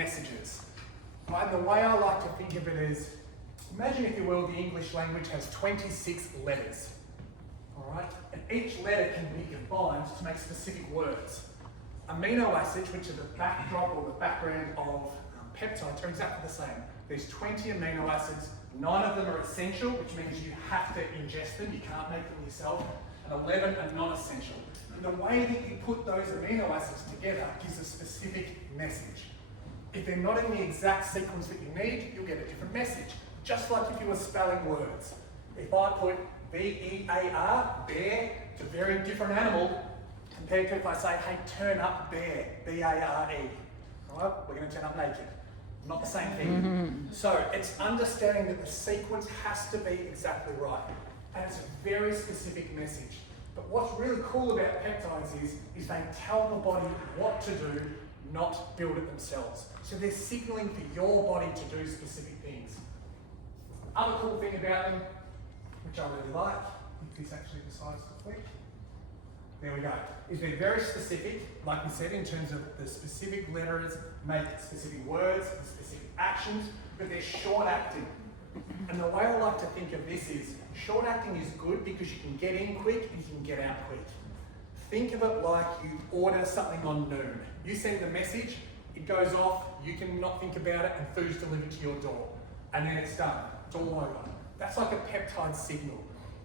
messages. Right? And the way I like to think of it is, imagine if you will, the English language has 26 letters. All right? And each letter can be combined to make specific words. Amino acids, which are the backdrop or the background of peptides, are exactly the same. There's 20 amino acids, 9 of them are essential, which means you have to ingest them, you can't make them yourself, and 11 are non-essential. And the way that you put those amino acids together gives a specific message. If they're not in the exact sequence that you need, you'll get a different message. Just like if you were spelling words. If I put B-E-A-R, bear, it's a very different animal compared to if I say, hey, turn up bear, B-A-R-E. All right? We're going to turn up naked. Not the same thing. So it's understanding that the sequence has to be exactly right. And it's a very specific message. But what's really cool about peptides is they tell the body what to do, not build it themselves. So they're signaling for your body to do specific things. Other cool thing about them, which I really like, if this actually decides to flick, there we go, is they're very specific, like we said, in terms of the specific letters make specific words, and specific actions, but they're short acting. And the way I like to think of this is, short acting is good because you can get in quick and you can get out quick. Think of it like you order something on noon. You send the message, it goes off, you can not think about it, and food's delivered to your door. And then it's done, it's all over. That's like a peptide signal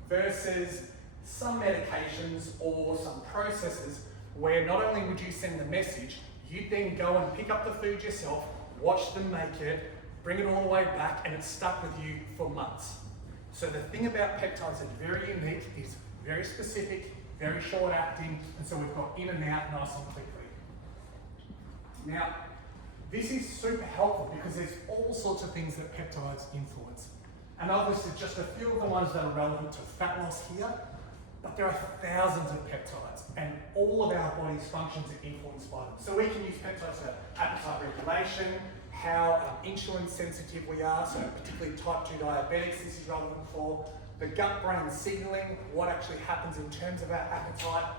versus some medications or some processes where not only would you send the message, you'd then go and pick up the food yourself, watch them make it, bring it all the way back, and it's stuck with you for months. So the thing about peptides that's very unique is very specific, very short acting, and so we've got in and out nice and quickly. Now, this is super helpful because there's all sorts of things that peptides influence. And I've listed just a few of the ones that are relevant to fat loss here, but there are thousands of peptides, and all of our body's functions are influenced by them. So we can use peptides for appetite regulation, how insulin sensitive we are, so particularly type 2 diabetics, this is relevant for, the gut-brain signaling, what actually happens in terms of our appetite,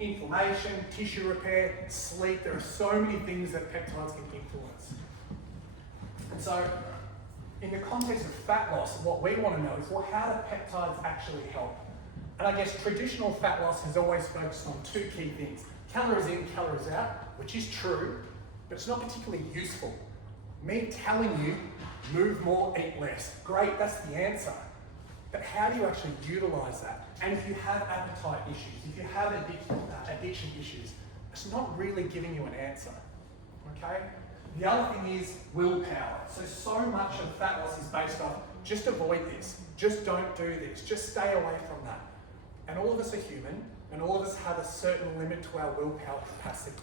inflammation, tissue repair, sleep. There are so many things that peptides can influence. And so, in the context of fat loss, what we want to know is, well, how do peptides actually help? And I guess traditional fat loss has always focused on two key things. Calories in, calories out, which is true, but it's not particularly useful. Me telling you, move more, eat less. Great, that's the answer. But how do you actually utilize that? And if you have appetite issues, if you have addiction issues, it's not really giving you an answer, okay? The other thing is willpower. So much of fat loss is based on just avoid this, just don't do this, just stay away from that. And all of us are human, and all of us have a certain limit to our willpower capacity.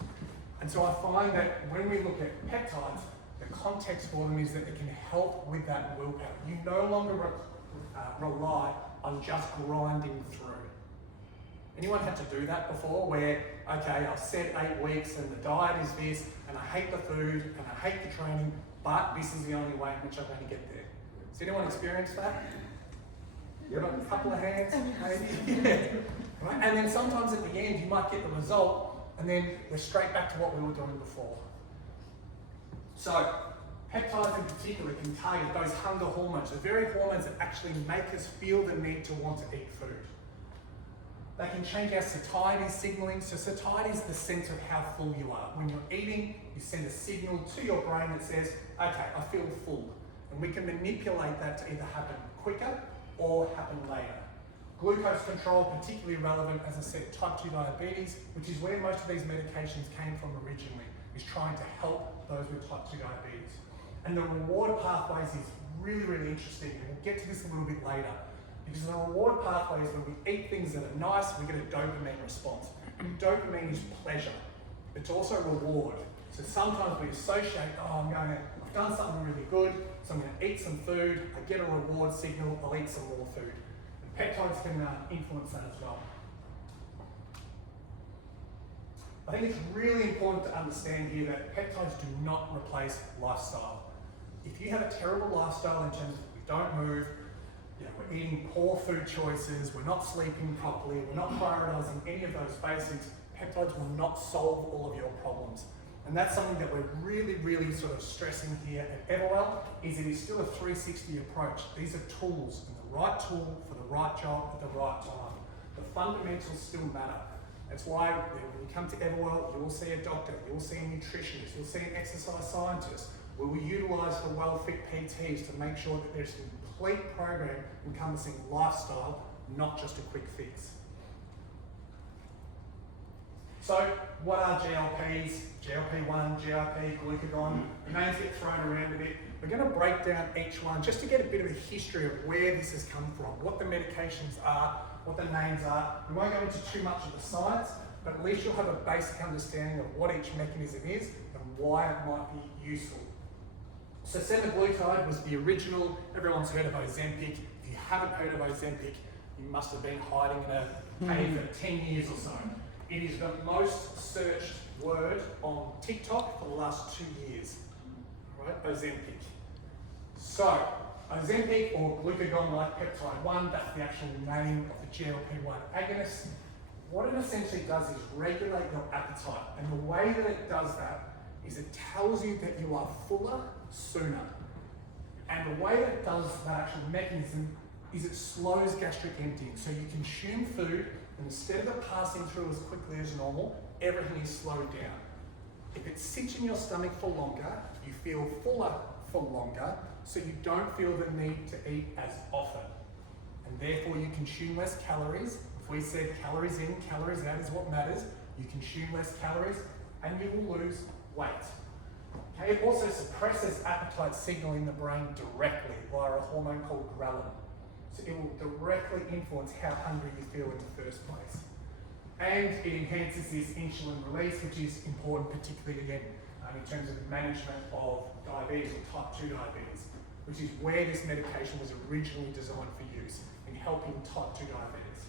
And so I find that when we look at peptides, the context for them is that it can help with that willpower. You no longer rely on just grinding through. Anyone had to do that before where, okay, I've said 8 weeks and the diet is this, and I hate the food, and I hate the training, but this is the only way in which I'm going to get there. Has anyone experienced that? You've got a couple of hands, maybe? Yeah. Right? And then sometimes at the end you might get the result, and then we're straight back to what we were doing before. So, peptides in particular can target those hunger hormones, the very hormones that actually make us feel the need to want to eat food. They can change our satiety signaling. So satiety is the sense of how full you are. When you're eating, you send a signal to your brain that says, okay, I feel full. And we can manipulate that to either happen quicker or happen later. Glucose control, particularly relevant, as I said, type 2 diabetes, which is where most of these medications came from originally, is trying to help those with type 2 diabetes. And the reward pathways is really, really interesting, and we'll get to this a little bit later. Because the reward pathways, when we eat things that are nice, we get a dopamine response. Dopamine is pleasure. It's also reward. So sometimes we associate, I've done something really good, so I'm going to eat some food, I get a reward signal, I'll eat some more food. And peptides can influence that as well. I think it's really important to understand here that peptides do not replace lifestyle. If you have a terrible lifestyle in terms of we don't move, we're eating poor food choices, we're not sleeping properly, we're not prioritizing any of those basics, peptides will not solve all of your problems. And that's something that we're really sort of stressing here at Everwell, is it is still a 360 approach. These are tools, and the right tool for the right job at the right time. The fundamentals still matter. That's why when you come to Everwell, you will see a doctor, you will see a nutritionist, you'll see an exercise scientist. We will utilise the well-fit PTs to make sure that there's a complete program encompassing lifestyle, not just a quick fix. So, what are GLPs? GLP-1, GIP, glucagon, the names get thrown around a bit. We're going to break down each one just to get a bit of a history of where this has come from, what the medications are, what the names are. We won't go into too much of the science, but at least you'll have a basic understanding of what each mechanism is and why it might be useful. So semaglutide was the original. Everyone's heard of OZEMPIC. If you haven't heard of OZEMPIC, you must have been hiding in a cave for 10 years or so. It is the most searched word on TikTok for the last 2 years. All right, Ozempic. So, Ozempic, or glucagon-like peptide 1, that's the actual name of the GLP-1 agonist. What it essentially does is regulate your appetite. And the way that it does that is it tells you that you are fuller sooner. And the way that it does that actual mechanism is it slows gastric emptying. So you consume food, and instead of it passing through as quickly as normal, everything is slowed down. If it sits in your stomach for longer, you feel fuller for longer, so you don't feel the need to eat as often. And therefore you consume less calories. If we said calories in, calories out is what matters, you consume less calories and you will lose weight. Okay, it also suppresses appetite signal in the brain directly via a hormone called ghrelin. So it will directly influence how hungry you feel in the first place. And it enhances this insulin release, which is important particularly again in terms of the management of diabetes or type 2 diabetes, which is where this medication was originally designed for use, in helping type 2 diabetes.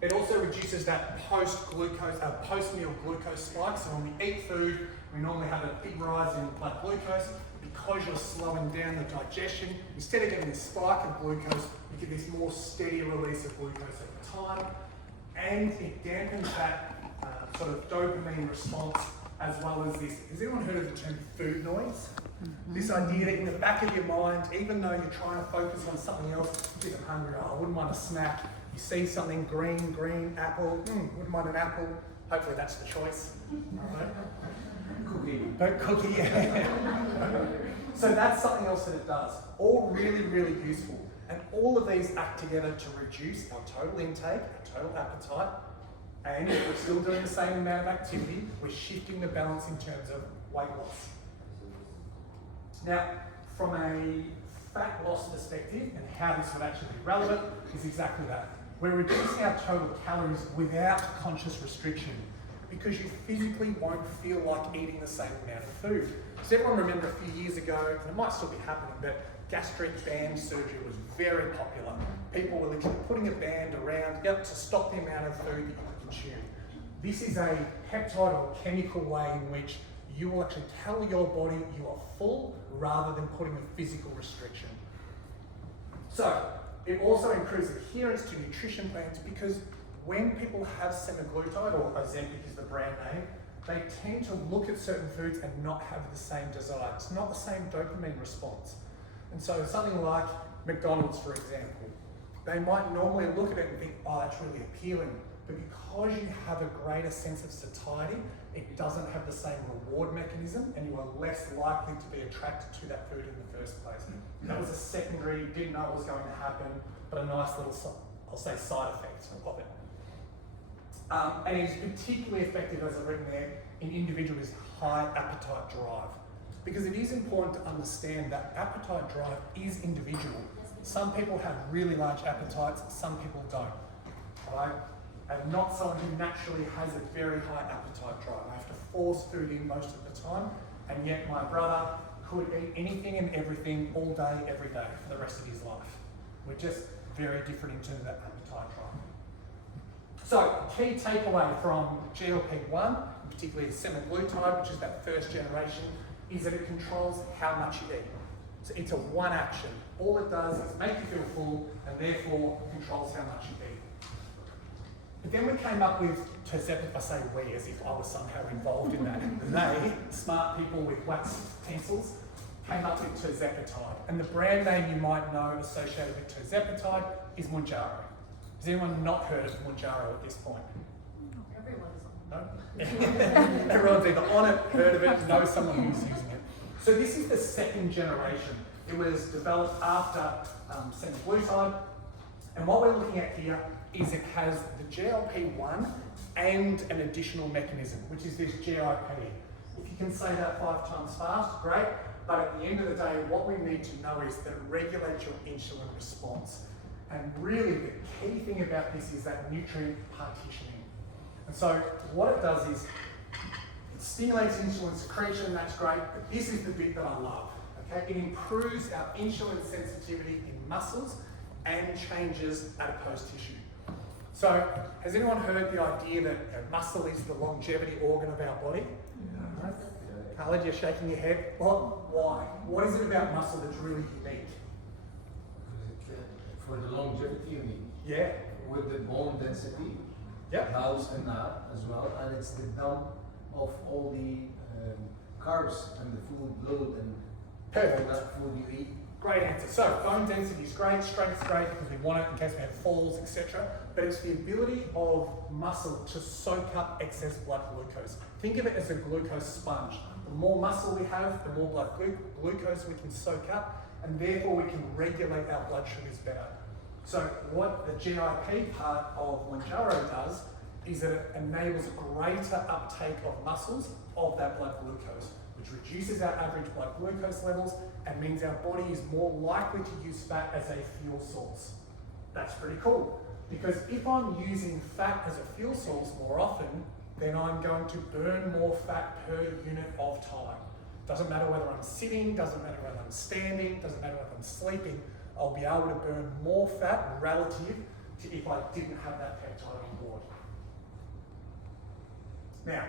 It also reduces that post-meal glucose spike. So when we eat food, we normally have a big rise in blood glucose. Because you're slowing down the digestion, instead of getting a spike of glucose, you get this more steady release of glucose over time. And it dampens that sort of dopamine response, as well as this. Has anyone heard of the term food noise? This idea that in the back of your mind, even though you're trying to focus on something else, you think I'm hungry, oh, I wouldn't mind a snack. You see something green, apple, wouldn't mind an apple. Hopefully that's the choice. All right. Cookie, yeah. So that's something else that it does. All really useful. And all of these act together to reduce our total intake, our total appetite, and we're still doing the same amount of activity. We're shifting the balance in terms of weight loss. Now, from a fat loss perspective and how this would actually be relevant is exactly that. We're reducing our total calories without conscious restriction, because you physically won't feel like eating the same amount of food. Does everyone remember a few years ago, and it might still be happening, but gastric band surgery was very popular. People were literally putting a band around to stop the amount of food that you consume. This is a peptide or chemical way in which you will actually tell your body you are full rather than putting a physical restriction. So, it also improves adherence to nutrition plans, because when people have semaglutide, or Ozempic is the brand name, they tend to look at certain foods and not have the same desire. It's not the same dopamine response. And so something like McDonald's, for example, they might normally look at it and think, oh, that's really appealing. But because you have a greater sense of satiety, it doesn't have the same reward mechanism, and you are less likely to be attracted to that food in the first place. That was a secondary, didn't know it was going to happen, but a nice little, I'll say, side effect of it. And it is particularly effective, as I've written there, in individuals with high appetite drive. Because it is important to understand that appetite drive is individual. Some people have really large appetites, some people don't. Right? I'm not someone who naturally has a very high appetite drive. I have to force food in most of the time, and yet my brother could eat anything and everything all day, every day for the rest of his life. We're just very different in terms of that appetite drive. So, key takeaway from GLP-1, particularly semaglutide, which is that first generation, is that it controls how much you eat. So it's a one action. All it does is make you feel full, and therefore controls how much you eat. But then we came up with tirzepatide. I say we as if I was somehow involved in that. They, smart people with wax pencils, came up with tirzepatide. And the brand name you might know associated with tirzepatide is Mounjaro. Has anyone not heard of Mounjaro at this point? Everyone's on. No? Everyone's either on it, heard of it, knows someone who's using it. So this is the second generation. It was developed after semaglutide. And what we're looking at here is it has the GLP-1 and an additional mechanism, which is this GIP. If you can say that 5 times fast, great. But at the end of the day, what we need to know is that it regulates your insulin response. And really the key thing about this is that nutrient partitioning. And so what it does is it stimulates insulin secretion, that's great, but this is the bit that I love. Okay? It improves our insulin sensitivity in muscles and changes adipose tissue. So, has anyone heard the idea that muscle is the longevity organ of our body? Yeah. Right? Khaled, you're shaking your head. Why? What is it about muscle that's really unique? For the longevity you need. Yeah. With the bone density, yep. House and that as well, and it's the dump of all the carbs and the food load and perfect. That food you eat. Great answer. So bone density is great, strength is great because we want it in case we have falls, etc. But it's the ability of muscle to soak up excess blood glucose. Think of it as a glucose sponge. The more muscle we have, the more blood glucose we can soak up, and therefore we can regulate our blood sugars better. So what the GIP part of Mounjaro does is that it enables greater uptake of muscles of that blood glucose, which reduces our average blood glucose levels and means our body is more likely to use fat as a fuel source. That's pretty cool, because if I'm using fat as a fuel source more often, then I'm going to burn more fat per unit of time. Doesn't matter whether I'm sitting, doesn't matter whether I'm standing, doesn't matter whether I'm sleeping, I'll be able to burn more fat relative to if I didn't have that peptide on board. Now,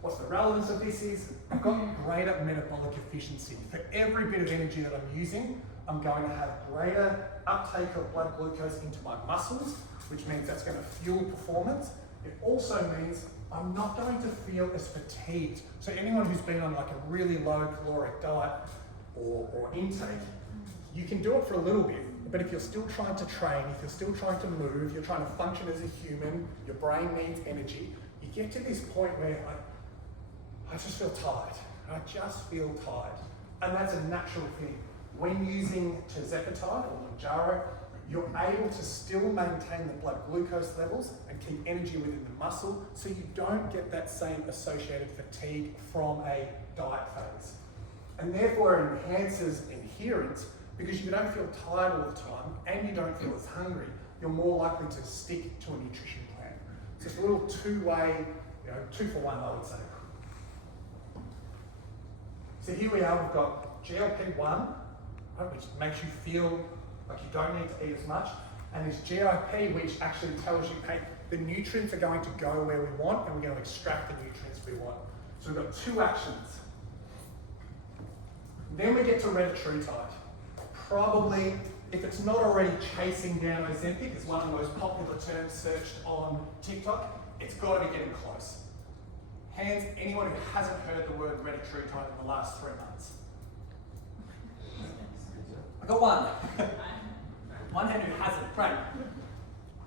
what's the relevance of this is, I've got greater metabolic efficiency. For every bit of energy that I'm using, I'm going to have greater uptake of blood glucose into my muscles, which means that's going to fuel performance. It also means I'm not going to feel as fatigued. So anyone who's been on like a really low caloric diet or intake, you can do it for a little bit, but if you're still trying to train, if you're still trying to move, you're trying to function as a human, your brain needs energy, you get to this point where I just feel tired. I just feel tired. And that's a natural thing. When using tirzepatide or Mounjaro, you're able to still maintain the blood glucose levels and keep energy within the muscle so you don't get that same associated fatigue from a diet phase. And therefore it enhances adherence because you don't feel tired all the time and you don't feel as hungry. You're more likely to stick to a nutrition plan. So it's a little two-way, 2 for 1, I would say. So here we are, we've got GLP-1, which makes you feel like you don't need to eat as much, and this GIP, which actually tells you, hey, the nutrients are going to go where we want, and we're going to extract the nutrients we want. So we've got 2 actions. Then we get to retatrutide. Probably, if it's not already chasing down OZEMPIC, it's one of the most popular terms searched on TikTok, it's got to be getting close. Hands, anyone who hasn't heard the word retatrutide in the last 3 months? I got one. One hand who hasn't. Great.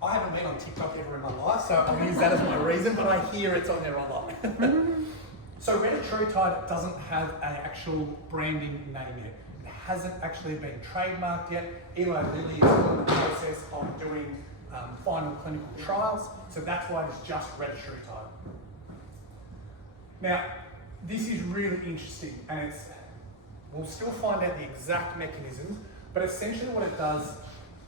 I haven't been on TikTok ever in my life, so I'll use that as my reason, but I hear it's on there a lot. So retatrutide doesn't have an actual branding name yet. It hasn't actually been trademarked yet. Eli Lilly is still in the process of doing final clinical trials, so that's why it's just retatrutide. Now, this is really interesting, and we'll still find out the exact mechanisms, but essentially what it does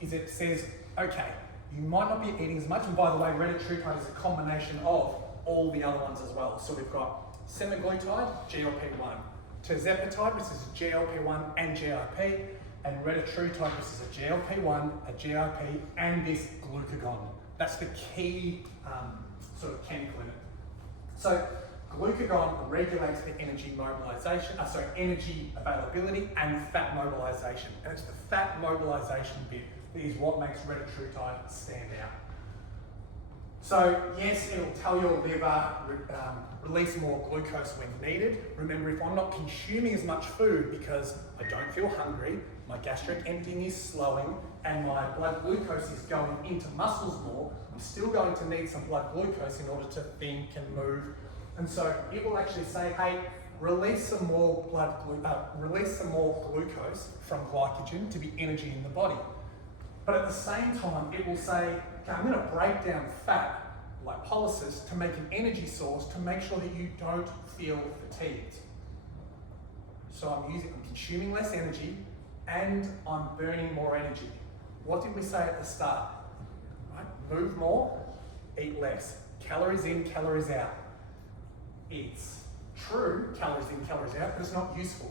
is it says, okay, you might not be eating as much, and by the way, retatrutide is a combination of all the other ones as well. So we've got semaglutide, GLP-1, tirzepatide, which is a GLP-1 and GIP, and retatrutide, which is a GLP-1, a GIP, and this glucagon. That's the key sort of chemical in it. So glucagon regulates the energy mobilization, energy availability and fat mobilization. And it's the fat mobilization bit that is what makes retatrutide stand out. So yes, it'll tell your liver release more glucose when needed. Remember, if I'm not consuming as much food because I don't feel hungry, my gastric emptying is slowing, and my blood glucose is going into muscles more, I'm still going to need some blood glucose in order to think and move. And so it will actually say, hey, release some more glucose from glycogen to be energy in the body. But at the same time, it will say, okay, I'm going to break down fat, lipolysis, to make an energy source to make sure that you don't feel fatigued. So I'm consuming less energy and I'm burning more energy. What did we say at the start? Right? Move more, eat less. Calories in, calories out. It's true, calories in, calories out, but it's not useful.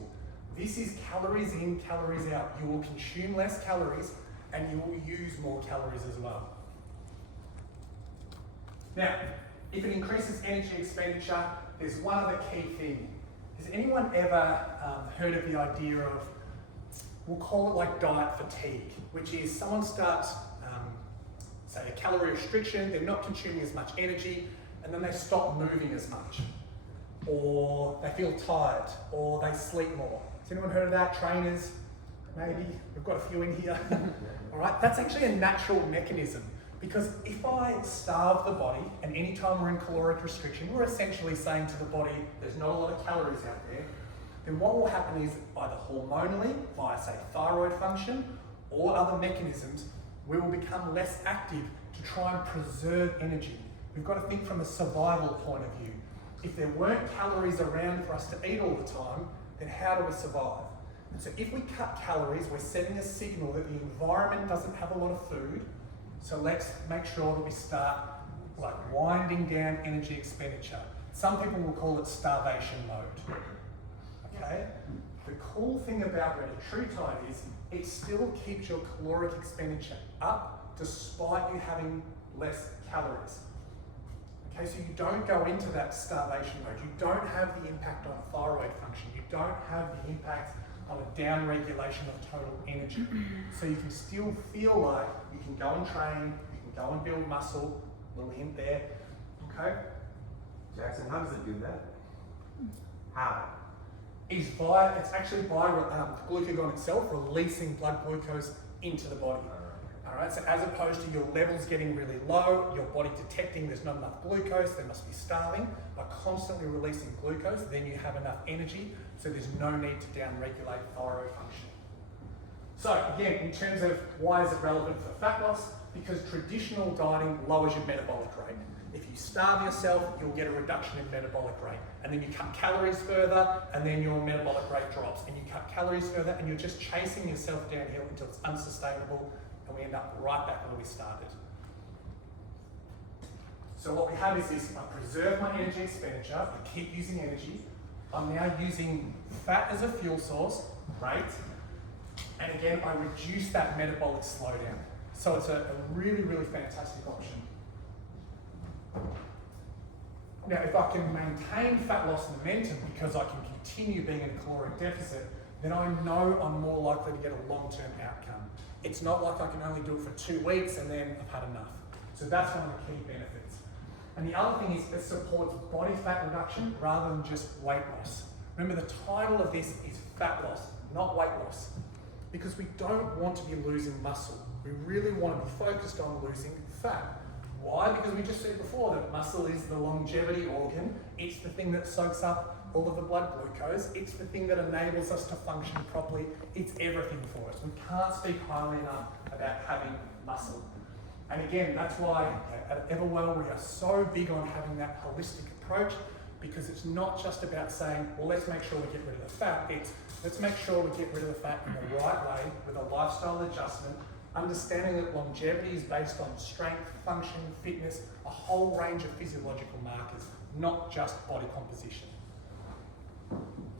This is calories in, calories out. You will consume less calories and you will use more calories as well. Now, if it increases energy expenditure, there's one other key thing. Has anyone ever heard of the idea of, we'll call it like diet fatigue, which is someone starts, say, a calorie restriction, they're not consuming as much energy, and then they stop moving as much, or they feel tired, or they sleep more. Has anyone heard of that? Trainers, maybe? We've got a few in here. All right, that's actually a natural mechanism, because if I starve the body, and anytime we're in caloric restriction, we're essentially saying to the body, there's not a lot of calories out there, then what will happen is either hormonally, via say thyroid function, or other mechanisms, we will become less active to try and preserve energy. We've got to think from a survival point of view. If there weren't calories around for us to eat all the time, then how do we survive? And so if we cut calories, we're sending a signal that the environment doesn't have a lot of food, so let's make sure that we start winding down energy expenditure. Some people will call it starvation mode. Okay? The cool thing about retatrutide is it still keeps your caloric expenditure up despite you having less calories. Okay, so you don't go into that starvation mode. You don't have the impact on thyroid function. You don't have the impact on a down regulation of total energy. So you can still feel like you can go and train, you can go and build muscle, little hint there, okay? Jackson, how does it do that? How? It's actually by glucagon itself releasing blood glucose into the body. All right, so as opposed to your levels getting really low, your body detecting there's not enough glucose, they must be starving, by constantly releasing glucose, then you have enough energy, so there's no need to down-regulate thyroid function. So again, in terms of why is it relevant for fat loss? Because traditional dieting lowers your metabolic rate. If you starve yourself, you'll get a reduction in metabolic rate. And then you cut calories further, and then your metabolic rate drops. And you cut calories further, and you're just chasing yourself downhill until it's unsustainable, and we end up right back where we started. So what we have is this: I preserve my energy expenditure, I keep using energy. I'm now using fat as a fuel source, great. And again, I reduce that metabolic slowdown. So it's a really, really fantastic option. Now, if I can maintain fat loss momentum because I can continue being in a caloric deficit, then I know I'm more likely to get a long-term outcome. It's not like I can only do it for 2 weeks and then I've had enough. So that's one of the key benefits. And the other thing is it supports body fat reduction rather than just weight loss. Remember, the title of this is fat loss, not weight loss, because we don't want to be losing muscle. We really want to be focused on losing fat. Why? Because we just said before that muscle is the longevity organ. It's the thing that soaks up all of the blood glucose. It's the thing that enables us to function properly. It's everything for us. We can't speak highly enough about having muscle. And again, that's why at Everwell we are so big on having that holistic approach, because it's not just about saying, well, let's make sure we get rid of the fat. It's let's make sure we get rid of the fat in the right way with a lifestyle adjustment, understanding that longevity is based on strength, function, fitness, a whole range of physiological markers, not just body composition.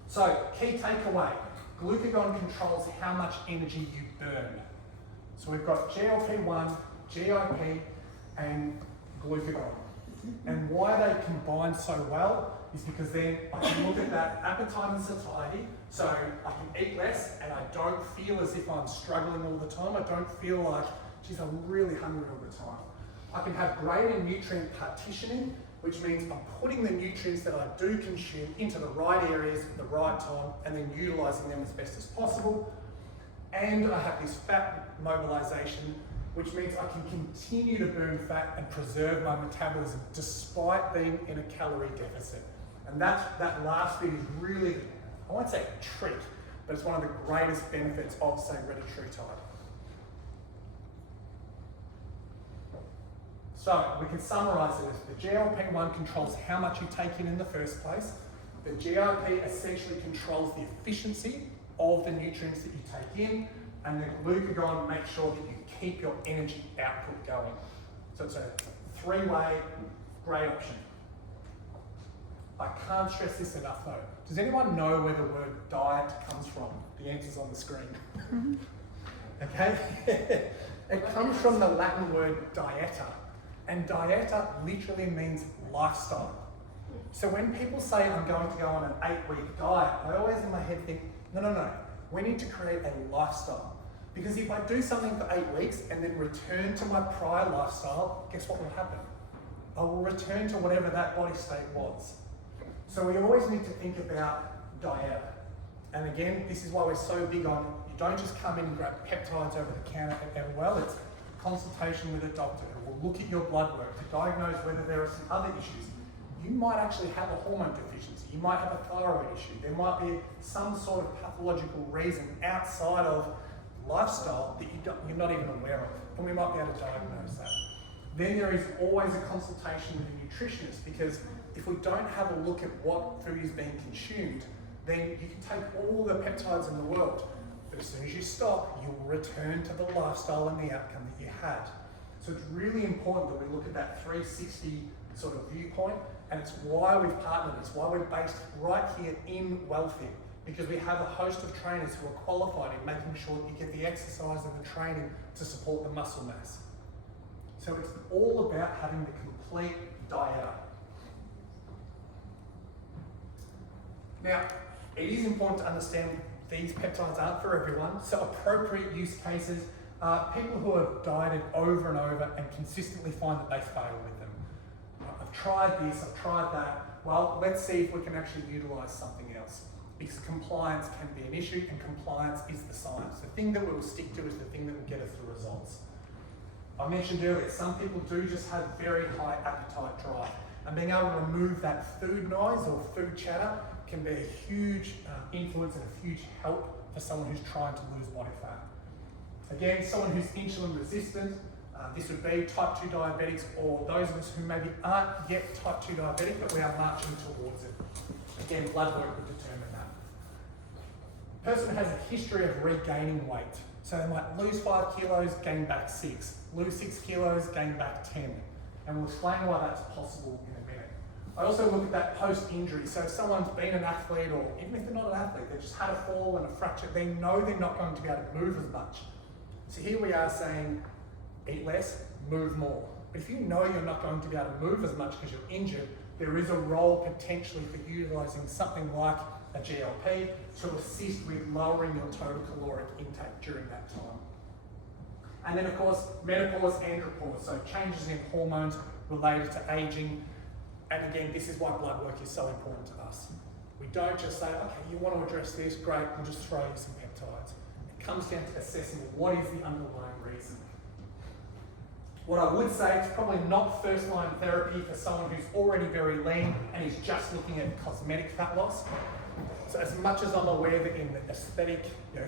So, key takeaway, glucagon controls how much energy you burn. So we've got GLP-1, GIP, and glucagon. And why they combine so well is because then I can look at that appetite and satiety, so I can eat less and I don't feel as if I'm struggling all the time. I don't feel like, geez, I'm really hungry all the time. I can have greater nutrient partitioning, which means I'm putting the nutrients that I do consume into the right areas at the right time and then utilising them as best as possible. And I have this fat mobilisation, which means I can continue to burn fat and preserve my metabolism despite being in a calorie deficit. And that last bit is really, I won't say a treat, but it's one of the greatest benefits of, say, retatrutide. So we can summarise it as the GLP-1 controls how much you take in the first place. The GIP essentially controls the efficiency of the nutrients that you take in, and the glucagon makes sure that you keep your energy output going. So it's a three-way great option. I can't stress this enough though. Does anyone know where the word diet comes from? The answer's on the screen. Okay? It comes from the Latin word dieta, and dieta literally means lifestyle. So when people say I'm going to go on an 8-week diet, I always in my head think, no. We need to create a lifestyle. Because if I do something for 8 weeks and then return to my prior lifestyle, guess what will happen? I will return to whatever that body state was. So we always need to think about diet. And again, this is why we're so big on, you don't just come in and grab peptides over the counter and well, it's consultation with a doctor who will look at your blood work to diagnose whether there are some other issues. You might actually have a hormone deficiency, you might have a thyroid issue, there might be some sort of pathological reason outside of lifestyle that you're not even aware of, and we might be able to diagnose that. Then there is always a consultation with a nutritionist, because if we don't have a look at what food is being consumed, then you can take all the peptides in the world, but as soon as you stop, you'll return to the lifestyle and the outcome that you had. So it's really important that we look at that 360 sort of viewpoint, and it's why we've partnered, it's why we're based right here in Wellfit, because we have a host of trainers who are qualified in making sure that you get the exercise and the training to support the muscle mass. So it's all about having the complete diet. Now, it is important to understand these peptides aren't for everyone, so appropriate use cases are people who have dieted over and over and consistently find that they fail with them. I've tried this, I've tried that. Well, let's see if we can actually utilise something else, because compliance can be an issue, and compliance is the science. The thing that we will stick to is the thing that will get us the results. I mentioned earlier, some people do just have very high appetite drive, and being able to remove that food noise or food chatter can be a huge influence and a huge help for someone who's trying to lose body fat. Again, someone who's insulin resistant, this would be type 2 diabetics, or those of us who maybe aren't yet type 2 diabetic, but we are marching towards it. Again, blood work would determine that. Person has a history of regaining weight. So they might lose 5 kilos, gain back 6. Lose 6 kilos, gain back 10. And we'll explain why that's possible in a minute. I also look at that post-injury. So if someone's been an athlete, or even if they're not an athlete, they've just had a fall and a fracture, they know they're not going to be able to move as much. So here we are saying, eat less, move more. But if you know you're not going to be able to move as much because you're injured, there is a role potentially for utilising something like a GLP to assist with lowering your total caloric intake during that time. And then of course, menopause, andropause, so changes in hormones related to aging. And again, this is why blood work is so important to us. We don't just say, okay, you want to address this, great, we'll just throw you some peptides. It comes down to assessing what is the underlying reason. What I would say, it's probably not first-line therapy for someone who's already very lean and is just looking at cosmetic fat loss. So as much as I'm aware that in the aesthetic,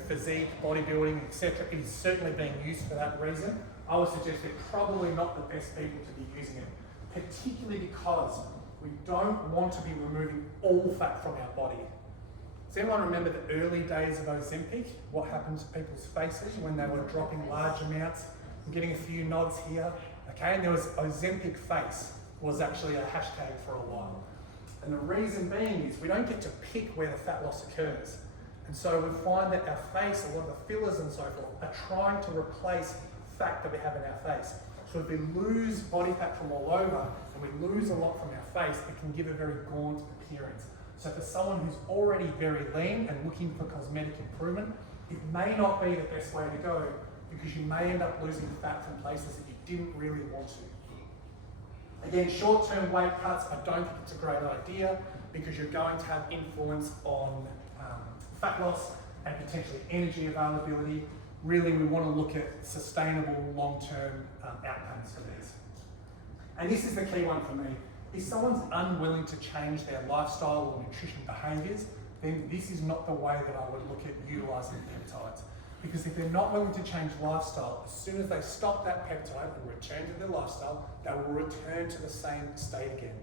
physique, bodybuilding, etc., it is certainly being used for that reason, I would suggest they're probably not the best people to be using it, particularly because we don't want to be removing all fat from our body. Does anyone remember the early days of OZEMPIC? What happened to people's faces when they were dropping large amounts? I'm getting a few nods here. Okay, and there was Ozempic face was actually a hashtag for a while. And the reason being is we don't get to pick where the fat loss occurs. And so we find that our face, a lot of the fillers and so forth, are trying to replace fat that we have in our face. So if we lose body fat from all over and we lose a lot from our face, it can give a very gaunt appearance. So for someone who's already very lean and looking for cosmetic improvement, it may not be the best way to go, because you may end up losing fat from places that you didn't really want to. Again, short-term weight cuts, I don't think it's a great idea because you're going to have influence on fat loss and potentially energy availability. Really, we want to look at sustainable long-term outcomes for these. And this is the key one for me. If someone's unwilling to change their lifestyle or nutrition behaviours, then this is not the way that I would look at utilising peptides. Because if they're not willing to change lifestyle, as soon as they stop that peptide and return to their lifestyle, they will return to the same state again.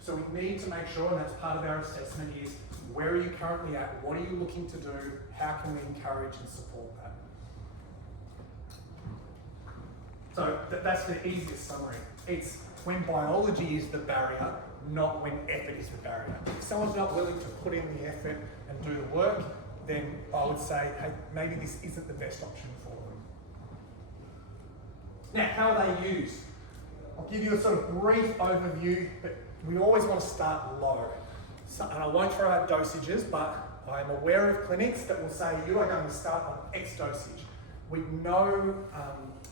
So we need to make sure, and that's part of our assessment, is where are you currently at, what are you looking to do, how can we encourage and support that? So that's the easiest summary. It's when biology is the barrier, not when effort is the barrier. If someone's not willing to put in the effort and do the work, then I would say, hey, maybe this isn't the best option for them. Now, how are they used? I'll give you a sort of brief overview, but we always want to start low. So, and I won't throw out dosages, but I'm aware of clinics that will say you are going to start on X dosage with no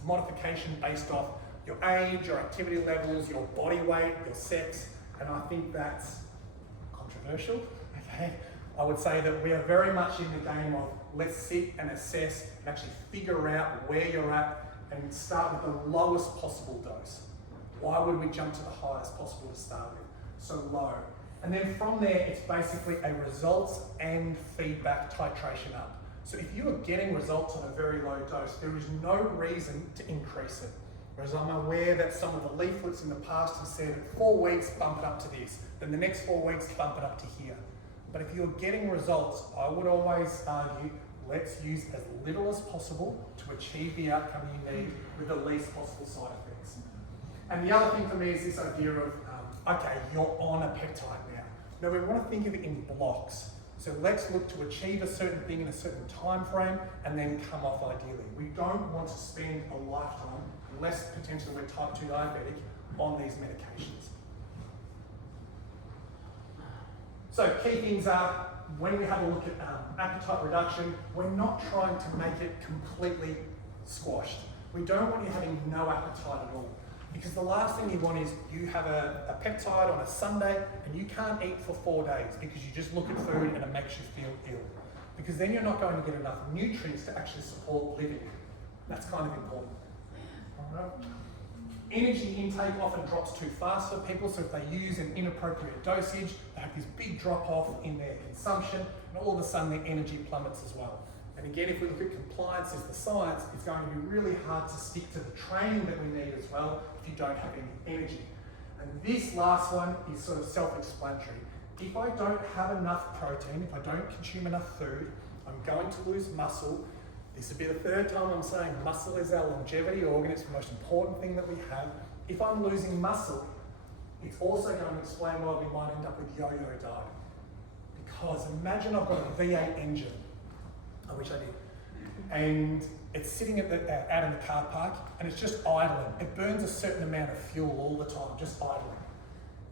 modification based off your age, your activity levels, your body weight, your sex, and I think that's controversial, okay? I would say that we are very much in the game of let's sit and assess and actually figure out where you're at and start with the lowest possible dose. Why would we jump to the highest possible to start with? So low. And then from there, it's basically a results and feedback titration up. So if you are getting results on a very low dose, there is no reason to increase it. Whereas I'm aware that some of the leaflets in the past have said 4 weeks, bump it up to this. Then the next 4 weeks, bump it up to here. But if you're getting results, I would always argue, let's use as little as possible to achieve the outcome you need with the least possible side effects. And the other thing for me is this idea of, okay, you're on a peptide now. Now we want to think of it in blocks. So let's look to achieve a certain thing in a certain time frame and then come off ideally. We don't want to spend a lifetime, unless potentially we're type 2 diabetic, on these medications. So key things are, when we have a look at appetite reduction, we're not trying to make it completely squashed. We don't want you having no appetite at all. Because the last thing you want is you have a peptide on a Sunday and you can't eat for 4 days because you just look at food and it makes you feel ill. Because then you're not going to get enough nutrients to actually support living. That's kind of important. All right. Energy intake often drops too fast for people, so if they use an inappropriate dosage, they have this big drop off in their consumption, and all of a sudden their energy plummets as well. And again, if we look at compliance as the science, it's going to be really hard to stick to the training that we need as well if you don't have any energy. And this last one is sort of self-explanatory. If I don't have enough protein, if I don't consume enough food, I'm going to lose muscle. This will be the third time I'm saying muscle is our longevity organ. It's the most important thing that we have. If I'm losing muscle, it's also going to explain why we might end up with yo-yo diet. Because imagine I've got a V8 engine. I wish I did. And it's sitting out in the car park and it's just idling. It burns a certain amount of fuel all the time, just idling.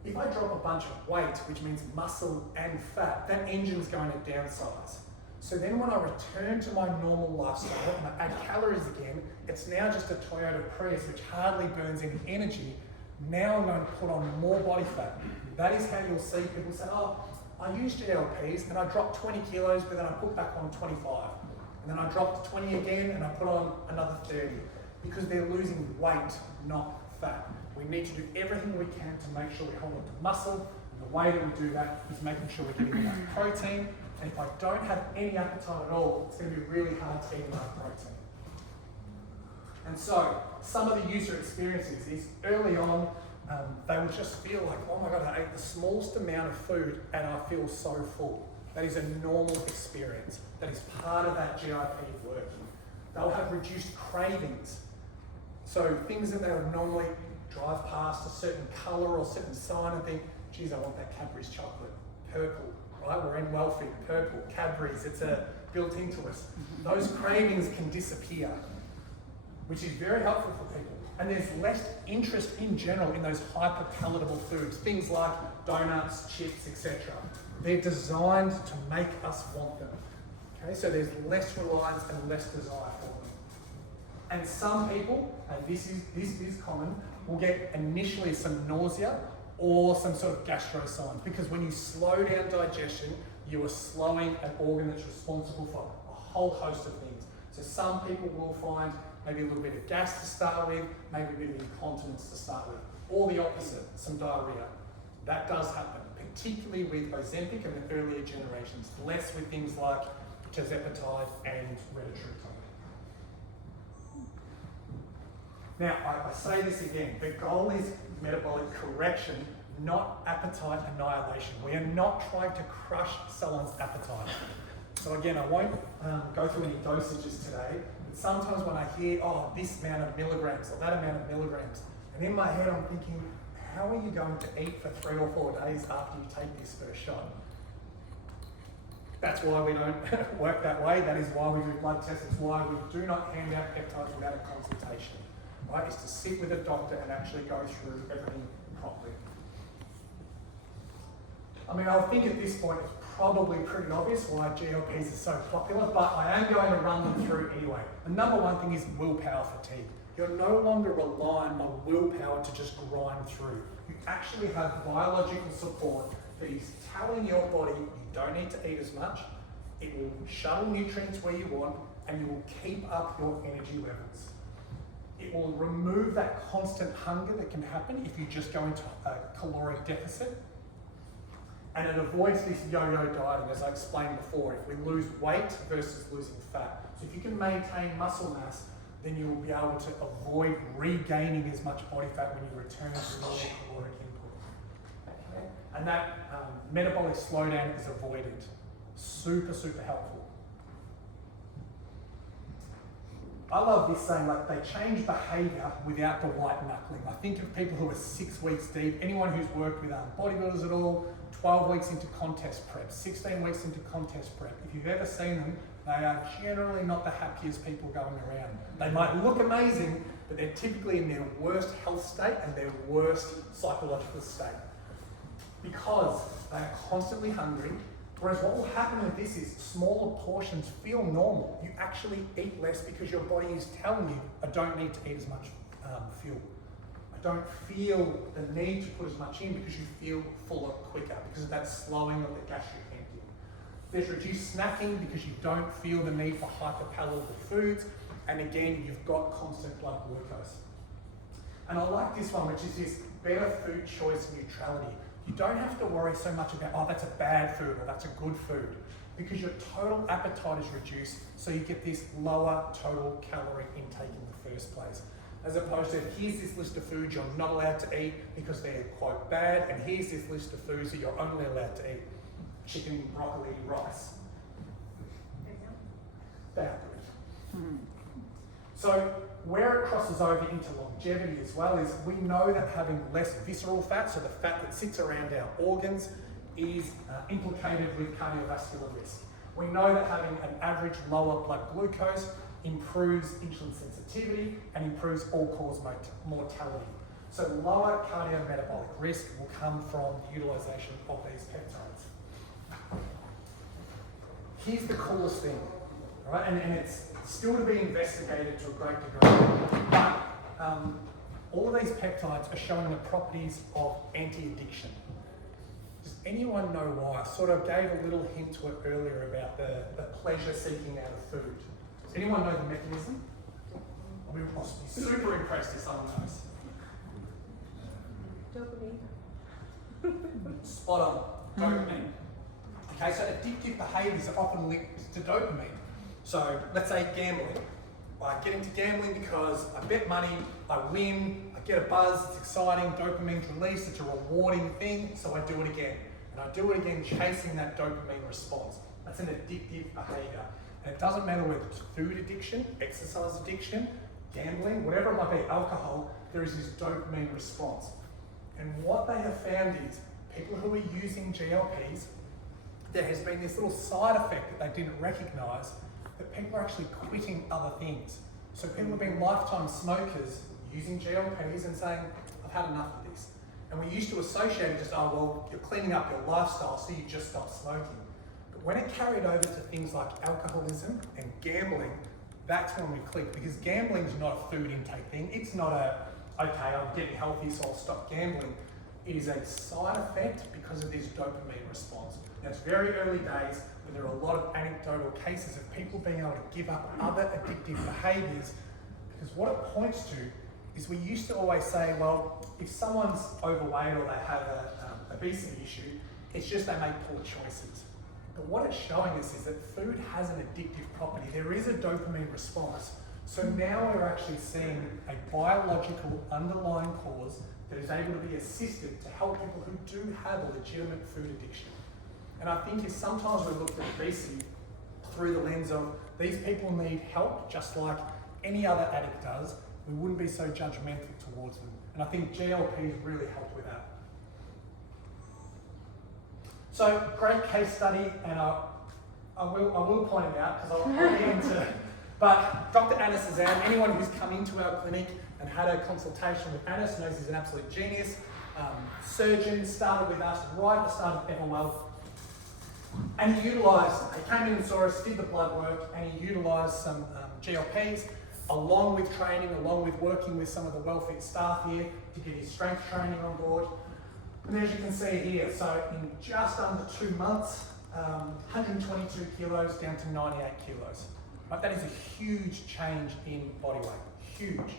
If I drop a bunch of weight, which means muscle and fat, that engine's going to downsize. So then when I return to my normal lifestyle and I add calories again, it's now just a Toyota Prius which hardly burns any energy. Now I'm going to put on more body fat. That is how you'll see people say, oh, I use GLPs and I dropped 20 kilos, but then I put back on 25. And then I dropped 20 again and I put on another 30. Because they're losing weight, not fat. We need to do everything we can to make sure we hold on to muscle. And the way that we do that is making sure we're getting enough protein. And if I don't have any appetite at all, it's going to be really hard to eat enough protein. And so, some of the user experiences is early on, they would just feel like, oh my God, I ate the smallest amount of food and I feel so full. That is a normal experience. That is part of that GIP working. They'll have reduced cravings. So things that they would normally drive past a certain colour or certain sign and think, geez, I want that Cadbury's chocolate, purple. Right? We're in welfare, purple, Cadbury's, it's built into us. Those cravings can disappear, which is very helpful for people. And there's less interest in general in those hyper-palatable foods, things like donuts, chips, etc. They're designed to make us want them. Okay, so there's less reliance and less desire for them. And some people, and this is common, will get initially some nausea or some sort of gastro signs, because when you slow down digestion, you are slowing an organ that's responsible for a whole host of things. So some people will find maybe a little bit of gas to start with, maybe a bit of incontinence to start with, or the opposite, some diarrhea. That does happen, particularly with Ozempic and the earlier generations, less with things like tirzepatide and retatrutide. Now, I say this again, the goal is metabolic correction, not appetite annihilation. We are not trying to crush someone's appetite. So again, I won't go through any dosages today, but sometimes when I hear, oh, this amount of milligrams or that amount of milligrams, and in my head I'm thinking, how are you going to eat for 3 or 4 days after you take this first shot? That's why we don't work that way. That is why we do blood tests. It's why we do not hand out peptides without a consultation. Right? Is to sit with a doctor and actually go through everything properly. I mean, I think at this point it's probably pretty obvious why GLPs are so popular, but I am going to run them through anyway. The number one thing is willpower fatigue. You're no longer relying on willpower to just grind through. You actually have biological support that is telling your body you don't need to eat as much, it will shuttle nutrients where you want, and you will keep up your energy levels. It will remove that constant hunger that can happen if you just go into a caloric deficit. And it avoids this yo-yo dieting, as I explained before. If we lose weight versus losing fat. So if you can maintain muscle mass, then you will be able to avoid regaining as much body fat when you return to normal caloric input. Okay? And that metabolic slowdown is avoided. Super, super helpful. I love this saying, like, they change behaviour without the white knuckling. I think of people who are 6 weeks deep, anyone who's worked with bodybuilders at all, 12 weeks into contest prep, 16 weeks into contest prep. If you've ever seen them, they are generally not the happiest people going around. They might look amazing, but they're typically in their worst health state and their worst psychological state. Because they are constantly hungry, whereas what will happen with this is smaller portions feel normal. You actually eat less because your body is telling you, I don't need to eat as much fuel. I don't feel the need to put as much in because you feel fuller quicker because of that slowing of the gastric emptying. There's reduced snacking because you don't feel the need for hyperpalatable foods, and again, you've got constant blood glucose. And I like this one, which is this better food choice neutrality. You don't have to worry so much about, oh, that's a bad food or that's a good food, because your total appetite is reduced, so you get this lower total calorie intake in the first place. As opposed to, here's this list of foods you're not allowed to eat because they're quite bad, and here's this list of foods that you're only allowed to eat. Chicken, broccoli, rice. They are good. So where it crosses over into longevity as well is we know that having less visceral fat, so the fat that sits around our organs, is implicated with cardiovascular risk. We know that having an average lower blood glucose improves insulin sensitivity and improves all-cause mortality. So lower cardiometabolic risk will come from the utilisation of these peptides. Here's the coolest thing, right? And it's still to be investigated to a great degree, but all of these peptides are showing the properties of anti-addiction. Does anyone know why? I sort of gave a little hint to it earlier about the pleasure seeking out of food. Does anyone know the mechanism? We must be super impressed if someone knows. Dopamine. Spot on, dopamine. Okay, so addictive behaviours are often linked to dopamine. So let's say gambling. I get into gambling because I bet money, I win, I get a buzz, it's exciting, dopamine's released, it's a rewarding thing, so I do it again. And I do it again chasing that dopamine response. That's an addictive behaviour. And it doesn't matter whether it's food addiction, exercise addiction, gambling, whatever it might be, alcohol, there is this dopamine response. And what they have found is people who are using GLPs, there has been this little side effect that they didn't recognise, that people are actually quitting other things. So people have been lifetime smokers using GLPs and saying, I've had enough of this. And we used to associate it just, oh, well, you're cleaning up your lifestyle, so you just stop smoking. But when it carried over to things like alcoholism and gambling, that's when we clicked, because gambling is not a food intake thing. It's not a okay, I'm getting healthy, so I'll stop gambling. It is a side effect because of this dopamine response. Now, it's very early days, but there are a lot of anecdotal cases of people being able to give up other addictive behaviours, because what it points to is we used to always say, well, if someone's overweight or they have an obesity issue, it's just they make poor choices. But what it's showing us is that food has an addictive property. There is a dopamine response. So now we're actually seeing a biological underlying cause that is able to be assisted to help people who do have a legitimate food addiction. And I think if sometimes we look at obesity through the lens of these people need help just like any other addict does, we wouldn't be so judgmental towards them. And I think GLPs really help with that. So, great case study, and I will point it out because I'll get into. But Dr. Anas Azam, anyone who's come into our clinic and had a consultation with Anas knows he's an absolute genius. Surgeon, started with us right at the start of Everwell. And he utilised, he came in and saw us, did the blood work, and he utilised some GLPs along with training, along with working with some of the WellFit staff here to get his strength training on board. And as you can see here, so in just under 2 months, 122 kilos down to 98 kilos. Right, that is a huge change in body weight, huge.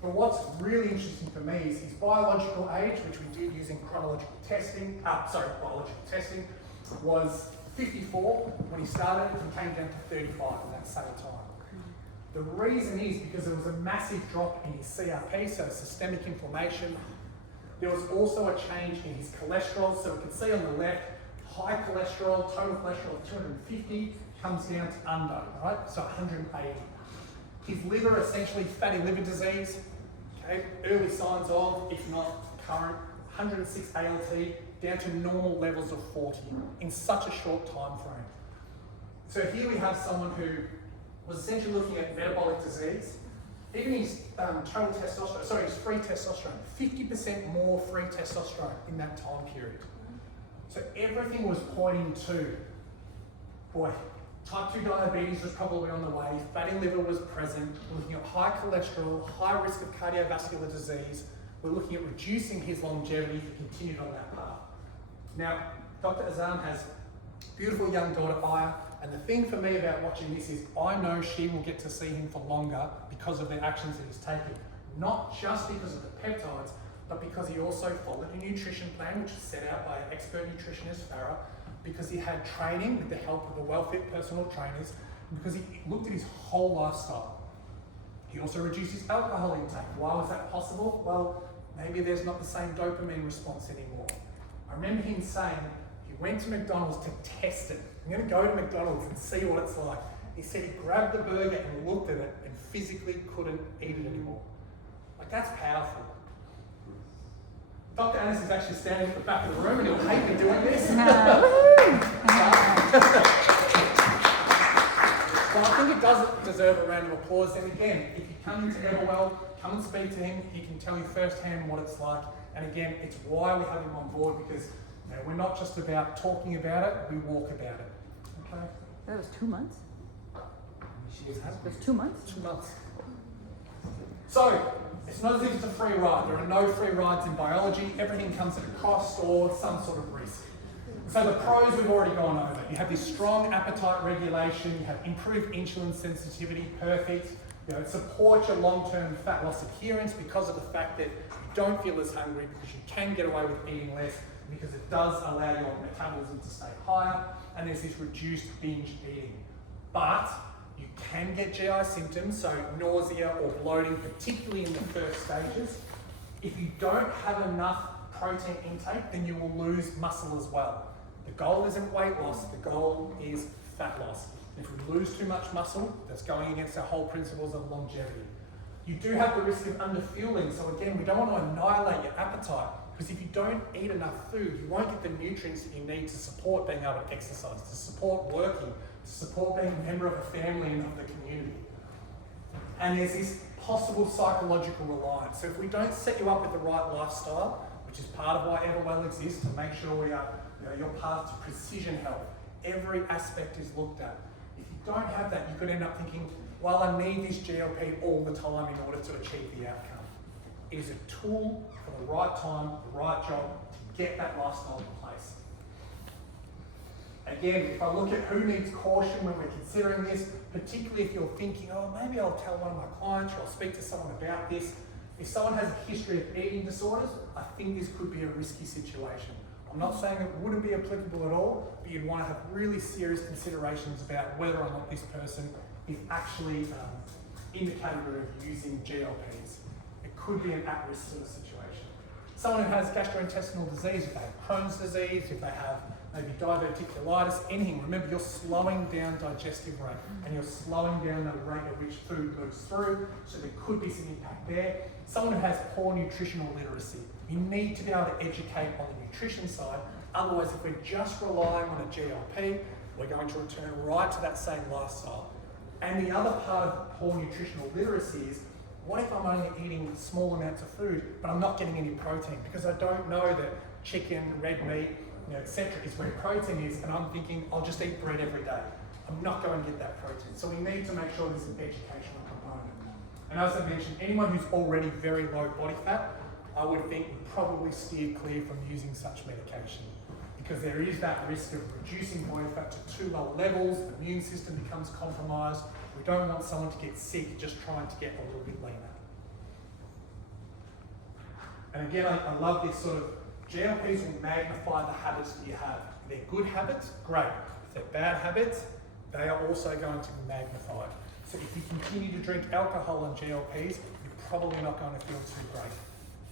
But what's really interesting for me is his biological age, which we did using biological testing, was 54 when he started and came down to 35 in that same time. The reason is because there was a massive drop in his CRP, so systemic inflammation. There was also a change in his cholesterol, so we can see on the left, high cholesterol, total cholesterol of 250, comes down to under, right? So 180. His liver, essentially fatty liver disease, okay? Early signs of, if not current, 106 ALT, down to normal levels of 40 in such a short time frame. So here we have someone who was essentially looking at metabolic disease. Even his total testosterone, his free testosterone, 50% more free testosterone in that time period. So everything was pointing to, boy, type 2 diabetes was probably on the way, fatty liver was present, we're looking at high cholesterol, high risk of cardiovascular disease, we're looking at reducing his longevity if he continued on that path. Now, Dr. Azam has a beautiful young daughter, Aya, and the thing for me about watching this is I know she will get to see him for longer because of the actions that he's taken. Not just because of the peptides, but because he also followed a nutrition plan which was set out by an expert nutritionist, Farah, because he had training with the help of the WellFit personal trainers, and because he looked at his whole lifestyle. He also reduced his alcohol intake. Why was that possible? Well, maybe there's not the same dopamine response anymore. I remember him saying he went to McDonald's to test it. I'm going to go to McDonald's and see what it's like. He said he grabbed the burger and looked at it and physically couldn't eat it anymore. Like, that's powerful. Dr. Anas is actually standing at the back of the room and he'll hate me doing this. But I think it does deserve a round of applause. And again, if you come into Everwell, come and speak to him. He can tell you firsthand what it's like. And again, it's why we have him on board, because we're not just about talking about it, we walk about it. Okay? That was 2 months? It was 2 months? 2 months. So, it's not as if it's a free ride. There are no free rides in biology. Everything comes at a cost or some sort of risk. So the pros we've already gone over. You have this strong appetite regulation, you have improved insulin sensitivity, perfect. It supports your long-term fat loss adherence because of the fact that you don't feel as hungry, because you can get away with eating less, because it does allow your metabolism to stay higher, and there's this reduced binge eating. But you can get GI symptoms, so nausea or bloating, particularly in the first stages. If you don't have enough protein intake, then you will lose muscle as well. The goal isn't weight loss, the goal is fat loss. If we lose too much muscle, that's going against our whole principles of longevity. You do have the risk of underfueling, so again, we don't want to annihilate your appetite, because if you don't eat enough food, you won't get the nutrients that you need to support being able to exercise, to support working, to support being a member of a family and of the community. And there's this possible psychological reliance. So if we don't set you up with the right lifestyle, which is part of why Everwell exists, to make sure we are your path to precision health, every aspect is looked at. If you don't have that, you could end up thinking, well, I need this GLP all the time in order to achieve the outcome. It is a tool for the right time, the right job to get that lifestyle in place. Again, if I look at who needs caution when we're considering this, particularly if you're thinking, oh, maybe I'll tell one of my clients or I'll speak to someone about this. If someone has a history of eating disorders, I think this could be a risky situation. I'm not saying it wouldn't be applicable at all, but you'd want to have really serious considerations about whether or not this person is actually in the category of using GLPs. It could be an at-risk sort of situation. Someone who has gastrointestinal disease, if they have Crohn's disease, if they have maybe diverticulitis, anything, remember you're slowing down digestive rate and you're slowing down the rate at which food moves through, so there could be some impact there. Someone who has poor nutritional literacy, you need to be able to educate on the nutrition side, otherwise if we're just relying on a GLP, we're going to return right to that same lifestyle. And the other part of poor nutritional literacy is, what if I'm only eating small amounts of food, but I'm not getting any protein because I don't know that chicken, red meat, etc. is where protein is, and I'm thinking I'll just eat bread every day. I'm not going to get that protein. So we need to make sure there's an educational component. And as I mentioned, anyone who's already very low body fat, I would think would probably steer clear from using such medication, because there is that risk of reducing body fat to too low levels, the immune system becomes compromised. We don't want someone to get sick just trying to get a little bit leaner. And again, I love this sort of, GLPs will magnify the habits that you have. If they're good habits, great. If they're bad habits, they are also going to be magnified. So if you continue to drink alcohol on GLPs, you're probably not going to feel too great.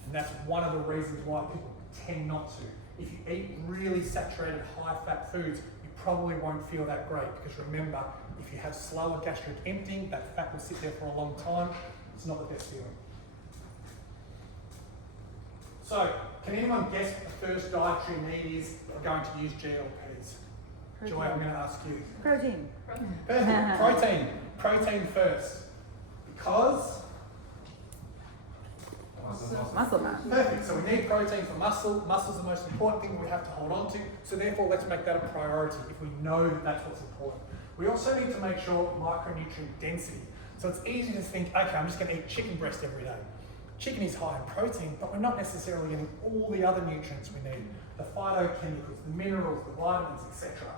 And that's one of the reasons why people tend not to. If you eat really saturated, high-fat foods, you probably won't feel that great, because remember, if you have slower gastric emptying, that fat will sit there for a long time. It's not the best feeling. So, can anyone guess what the first dietary need is for going to use GLPs? Protein. Joy, I'm going to ask you. Protein. Perfect. Protein. Protein first. Because? Muscle mass. Perfect. So we need protein for muscle. Muscle's the most important thing we have to hold on to. So therefore, let's make that a priority if we know that that's what's important. We also need to make sure micronutrient density. So it's easy to think, okay, I'm just going to eat chicken breast every day. Chicken is high in protein, but we're not necessarily getting all the other nutrients we need. The phytochemicals, the minerals, the vitamins, etc.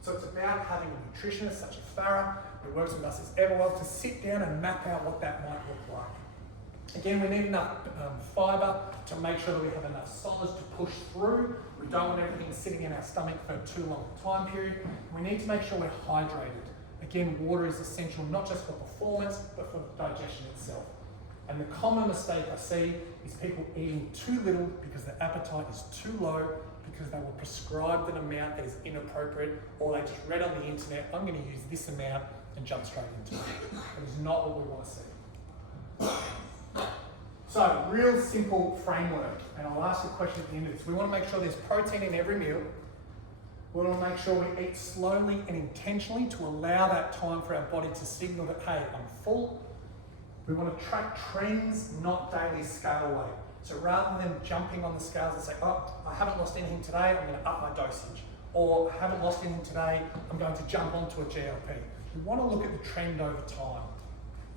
So it's about having a nutritionist such as Farah, who works with us as Everwell, to sit down and map out what that might look like. Again, we need enough fibre to make sure that we have enough solids to push through. We don't want everything sitting in our stomach for too long a time period. We need to make sure we're hydrated. Again, water is essential not just for performance, but for digestion itself. And the common mistake I see is people eating too little because their appetite is too low, because they were prescribed an amount that is inappropriate, or they just read on the internet, I'm going to use this amount, and jump straight into it. It is not what we want to see. So, real simple framework, and I'll ask a question at the end of this. We want to make sure there's protein in every meal. We want to make sure we eat slowly and intentionally to allow that time for our body to signal that, hey, I'm full. We want to track trends, not daily scale weight. So rather than jumping on the scales and say, oh, I haven't lost anything today, I'm going to up my dosage. Or I haven't lost anything today, I'm going to jump onto a GLP. We want to look at the trend over time,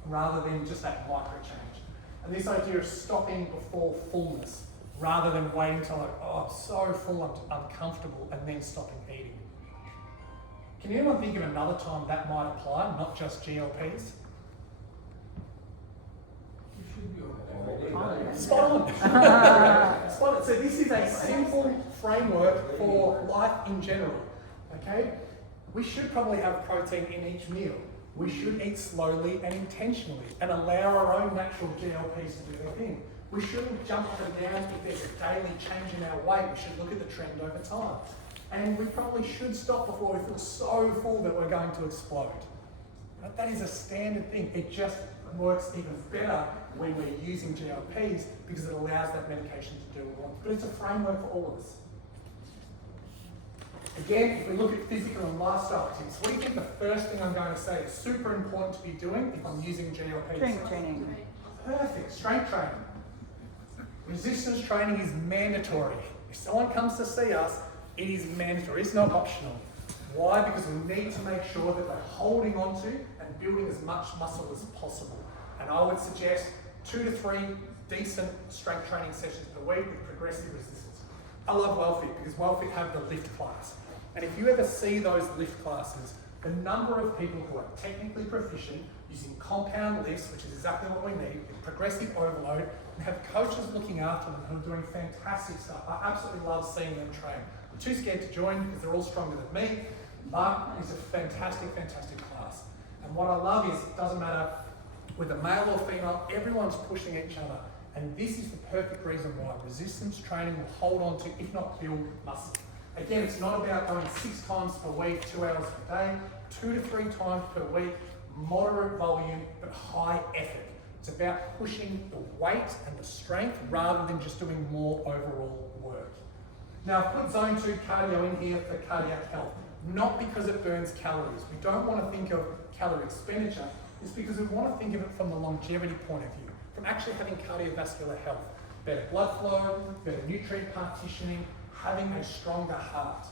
rather than just that micro change. And this idea of stopping before fullness, rather than waiting till like, oh, I'm so full, I'm uncomfortable, and then stopping eating. Can anyone think of another time that might apply, not just GLPs? Spot on. Spot on. So this is a simple framework for life in general. Okay? We should probably have protein in each meal. We should eat slowly and intentionally and allow our own natural GLPs to do their thing. We shouldn't jump up and down if there's a daily change in our weight. We should look at the trend over time. And we probably should stop before we feel so full that we're going to explode. But that is a standard thing. It just works even better when we're using GLPs because it allows that medication to do what it wants. But it's a framework for all of us. Again, if we look at physical and lifestyle tips, what do you think the first thing I'm going to say is super important to be doing if I'm using GLPs? Strength training. Perfect. Strength training. Resistance training is mandatory. If someone comes to see us, it is mandatory. It's not optional. Why? Because we need to make sure that we're holding on to and building as much muscle as possible. And I would suggest 2 to 3 decent strength training sessions per week with progressive resistance. I love WellFit because WellFit have the lift class. And if you ever see those lift classes, the number of people who are technically proficient using compound lifts, which is exactly what we need, with progressive overload, and have coaches looking after them who are doing fantastic stuff. I absolutely love seeing them train. I'm too scared to join because they're all stronger than me, but it's a fantastic, fantastic class. And what I love is it doesn't matter whether male or female, everyone's pushing each other. And this is the perfect reason why resistance training will hold on to, if not build, muscle. Again, it's not about going 6 times per week, 2 hours per day, 2 to 3 times per week, moderate volume, but high effort. It's about pushing the weight and the strength rather than just doing more overall work. Now, I've put zone 2 cardio in here for cardiac health, not because it burns calories. We don't want to think of calorie expenditure, it's because we want to think of it from the longevity point of view, from actually having cardiovascular health, better blood flow, better nutrient partitioning, having a stronger heart.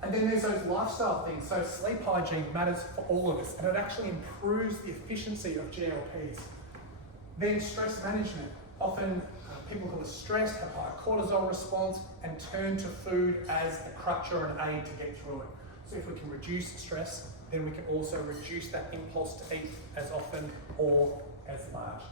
And then there's those lifestyle things. So sleep hygiene matters for all of us, and it actually improves the efficiency of GLPs. Then stress management. Often people who are stressed have higher cortisol response and turn to food as a crutch or an aid to get through it. So if we can reduce stress, then we can also reduce that impulse to eat as often or as large.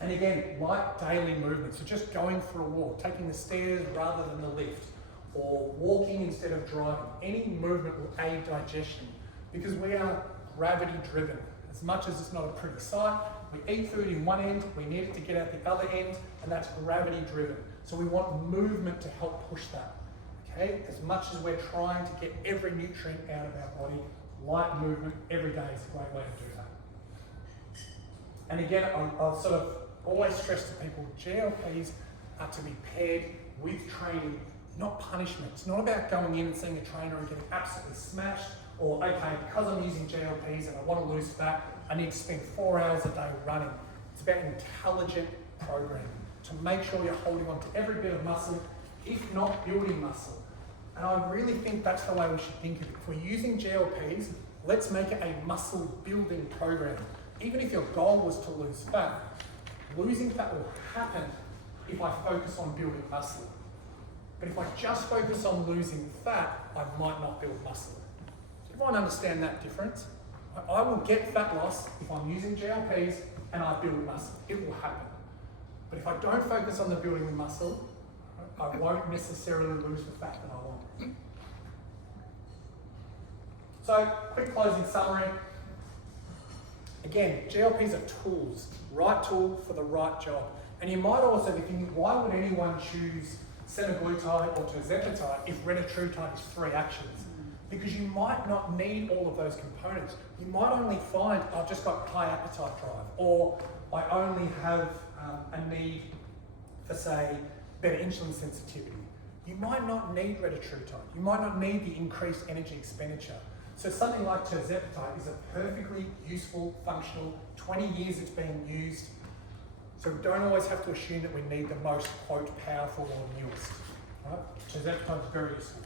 And again, light daily movement. So just going for a walk, taking the stairs rather than the lift, or walking instead of driving. Any movement will aid digestion because we are gravity driven. As much as it's not a pretty sight, we eat food in one end, we need it to get out the other end, and that's gravity driven. So we want movement to help push that. Okay? As much as we're trying to get every nutrient out of our body, light movement every day is a great way to do that. And again, I'll sort of always stress to people, GLPs are to be paired with training, not punishment. It's not about going in and seeing a trainer and getting absolutely smashed, or okay, because I'm using GLPs and I want to lose fat, I need to spend 4 hours a day running. It's about intelligent programming to make sure you're holding on to every bit of muscle, if not building muscle. And I really think that's the way we should think of it. If we're using GLPs, let's make it a muscle building program. Even if your goal was to lose fat, losing fat will happen if I focus on building muscle. But if I just focus on losing fat, I might not build muscle. Does everyone understand that difference? I will get fat loss if I'm using GLPs and I build muscle. It will happen. But if I don't focus on the building the muscle, I won't necessarily lose the fat that I want. So, quick closing summary. Again, GLPs are tools, right tool for the right job. And you might also be thinking, why would anyone choose semaglutide or tirzepatide if retatrutide is 3 actions? Because you might not need all of those components. You might only find, I've just got high appetite drive, or I only have a need for, say, better insulin sensitivity. You might not need retatrutide. You might not need the increased energy expenditure. So something like tirzepatide is a perfectly useful, functional, 20 years it's been used. So we don't always have to assume that we need the most, quote, powerful or newest. Right? Tirzepatide is very useful.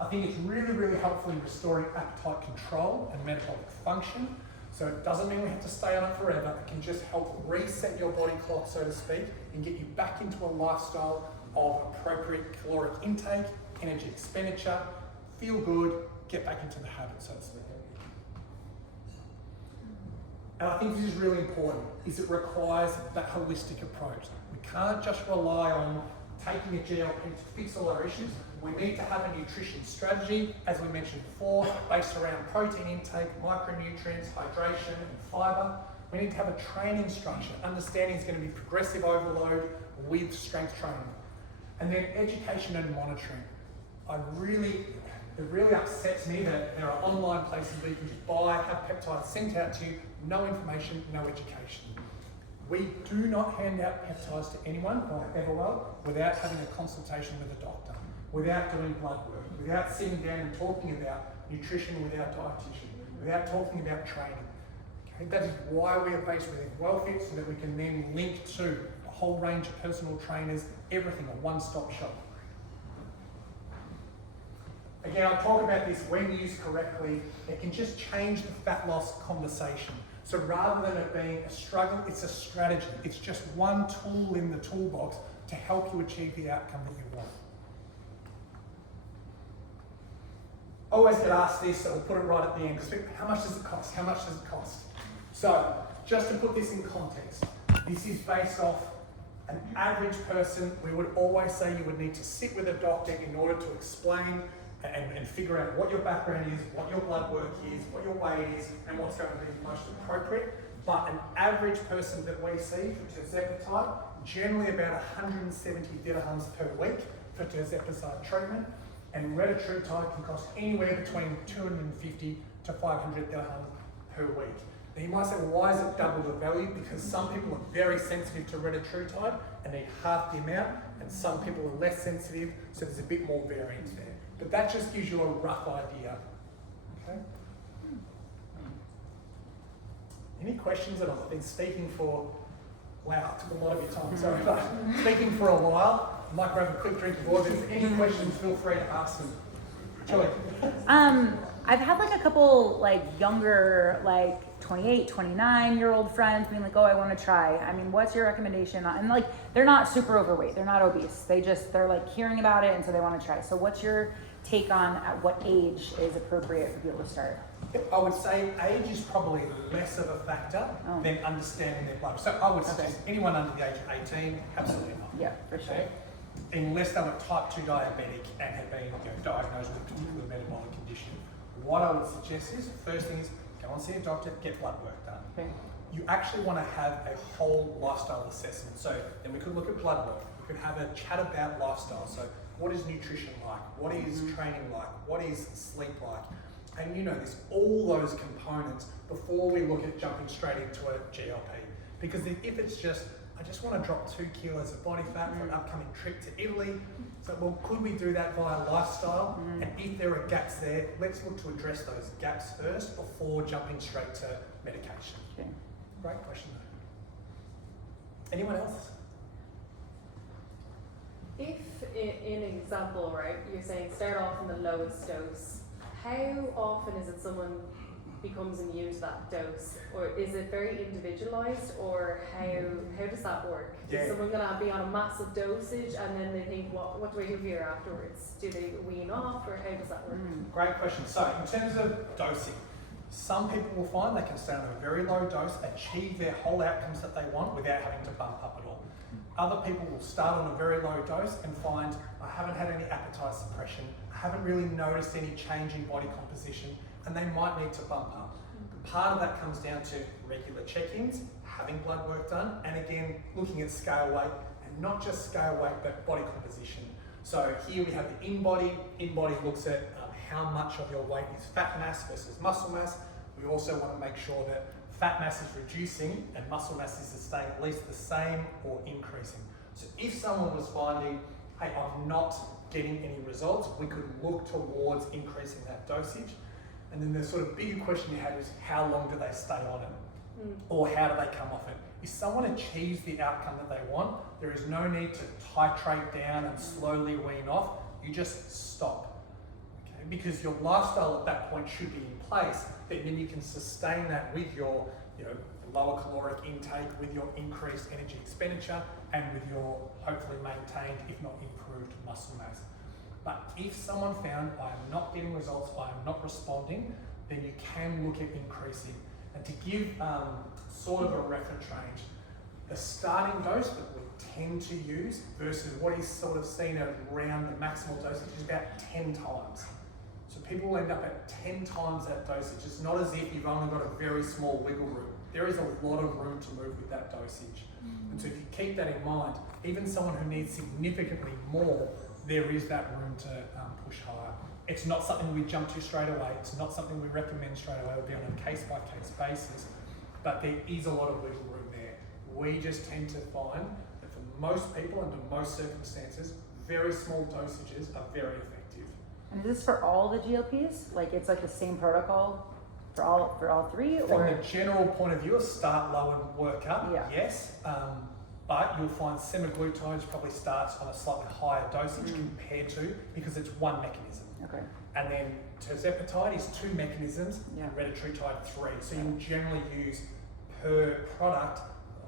I think it's really, really helpful in restoring appetite control and metabolic function. So it doesn't mean we have to stay on it forever. It can just help reset your body clock, so to speak, and get you back into a lifestyle of appropriate caloric intake, energy expenditure, feel good, get back into the habit, so to speak. And I think this is really important, is it requires that holistic approach. We can't just rely on taking a GLP to fix all our issues. We need to have a nutrition strategy, as we mentioned before, based around protein intake, micronutrients, hydration, and fibre. We need to have a training structure. Understanding is going to be progressive overload with strength training. And then education and monitoring. It really upsets me that there are online places where you can just buy, have peptides sent out to you, no information, no education. We do not hand out peptides to anyone, or ever will, without having a consultation with a doctor, without doing blood work, without sitting down and talking about nutrition with our dietitian, without talking about training. Okay? That is why we are based within WellFit, so that we can then link to a whole range of personal trainers, everything, a one-stop shop. Again, I'll talk about this when used correctly. It can just change the fat loss conversation. So rather than it being a struggle, it's a strategy. It's just one tool in the toolbox to help you achieve the outcome that you want. Always get asked this, so we'll put it right at the end. Because how much does it cost? How much does it cost? So, just to put this in context, this is based off an average person. We would always say you would need to sit with a doctor in order to explain and figure out what your background is, what your blood work is, what your weight is, and what's going to be most appropriate. But an average person that we see for tirzepatide, generally about 170 dirhams per week for tirzepatide treatment, and retatrutide can cost anywhere between 250 to 500 dirhams per week. Now you might say, well, why is it double the value? Because some people are very sensitive to retatrutide and need half the amount, and some people are less sensitive, so there's a bit more variance there. But that just gives you a rough idea. Okay? Any questions at all? I've been speaking for, wow, it took a lot of your time, sorry, but speaking for a while. I might grab a quick drink of water. If there's any questions, feel free to ask them. Julie. I've had like a couple like younger, like 28, 29-year-old friends being like, oh, I want to try. I mean, what's your recommendation? And like, they're not super overweight. They're not obese. They're like hearing about it and so they want to try. So what's your take on at what age is appropriate for people to start? I would say age is probably less of a factor than understanding their blood. So I would suggest anyone under the age of 18, absolutely not. Yeah, for sure. Okay? Unless they were type 2 diabetic and had been diagnosed with a particular metabolic condition. What I would suggest is, first thing is, go and see a doctor, get blood work done. Okay. You actually want to have a whole lifestyle assessment. So then we could look at blood work. We could have a chat about lifestyle. So what is nutrition like? What is training like? What is sleep like? And you know this, all those components before we look at jumping straight into a GLP. Because if it's just, I just want to drop 2 kilos of body fat for an upcoming trip to Italy. So, well, could we do that via lifestyle? And if there are gaps there, let's look to address those gaps first before jumping straight to medication. Okay. Great question. Anyone else? If, in an example, right, you're saying start off in the lowest dose, how often is it someone becomes immune to that dose, or is it very individualized, or how does that work? Yeah. Is someone gonna be on a massive dosage and then they think, what do I do here afterwards? Do they wean off, or how does that work? Great question. So in terms of dosing, some people will find they can stay on a very low dose, achieve their whole outcomes that they want without having to bump up at all. Other people will start on a very low dose and find, I haven't had any appetite suppression, I haven't really noticed any change in body composition, and they might need to bump up. Part of that comes down to regular check-ins, having blood work done, and again, looking at scale weight, and not just scale weight, but body composition. So here we have the in-body. In-body looks at how much of your weight is fat mass versus muscle mass. We also want to make sure that fat mass is reducing and muscle mass is staying at least the same or increasing. So if someone was finding, hey, I'm not getting any results, we could look towards increasing that dosage. And then the sort of bigger question you have is, how long do they stay on it? Or how do they come off it? If someone achieves the outcome that they want, there is no need to titrate down and slowly wean off. You just stop. Okay? Because your lifestyle at that point should be in place, but then you can sustain that with your lower caloric intake, with your increased energy expenditure, and with your hopefully maintained, if not improved, muscle mass. But if someone found, I am not getting results, I am not responding, then you can look at increasing. And to give sort of a reference range, the starting dose that we tend to use versus what is sort of seen around the maximal dosage is about 10 times. So people will end up at 10 times that dosage. It's not as if you've only got a very small wiggle room. There is a lot of room to move with that dosage. And so if you keep that in mind, even someone who needs significantly more, there is that room to push higher. It's not something we jump to straight away. It's not something we recommend straight away. It'll be on a case-by-case basis. But there is a lot of wiggle room there. We just tend to find that for most people, under most circumstances, very small dosages are very effective. And is this for all the GLPs? Like it's like the same protocol for all three? From the general point of view, start low and work up, yes. But you'll find semaglutide probably starts on a slightly higher dosage compared to, because it's one mechanism. Okay. And then tirzepatide is 2 mechanisms, Yeah. and retatrutide 3. So you generally use per product,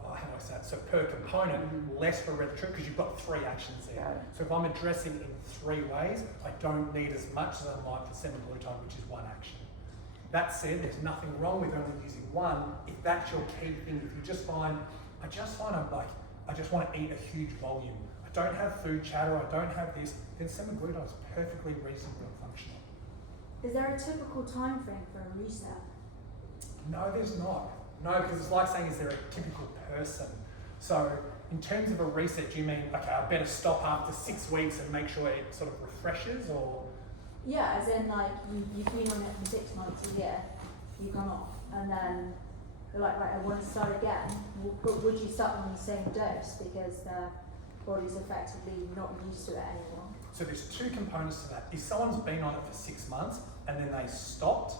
how do I say it? So per component, less for retatrutide because you've got 3 actions there. Got it. So if I'm addressing in 3 ways, I don't need as much as I might for semaglutide, which is 1 action. That said, there's nothing wrong with only using 1 if that's your key thing. If you just find, I just want to eat a huge volume. I don't have food chatter, I don't have this, then semaglutide is perfectly reasonable and functional. Is there a typical time frame for a reset? No, there's not. No, because it's like saying, is there a typical person? So in terms of a reset, do you mean, okay, I better stop after 6 weeks and make sure it sort of refreshes, or? Yeah, as in like you've been on it for 6 months, a year, you've gone off, and then you're like, right, I want to start again. But would you start on the same dose because the body's effectively not used to it anymore? So there's 2 components to that. If someone's been on it for 6 months and then they stopped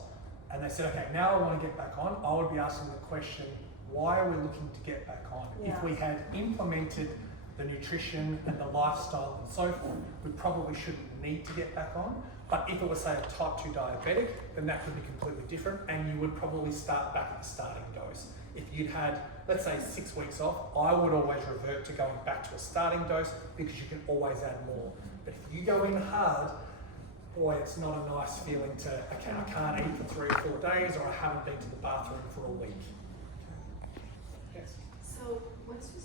and they said, okay, now I want to get back on, I would be asking the question, why are we looking to get back on? Yeah. If we had implemented the nutrition and the lifestyle and so forth, we probably shouldn't need to get back on. But if it was, say, a type 2 diabetic, then that could be completely different, and you would probably start back at the starting dose. If you'd had, let's say, 6 weeks off, I would always revert to going back to a starting dose because you can always add more. But if you go in hard, boy, it's not a nice feeling to, okay, I can't eat for 3 or 4 days, or I haven't been to the bathroom for a week. Yes? So what's the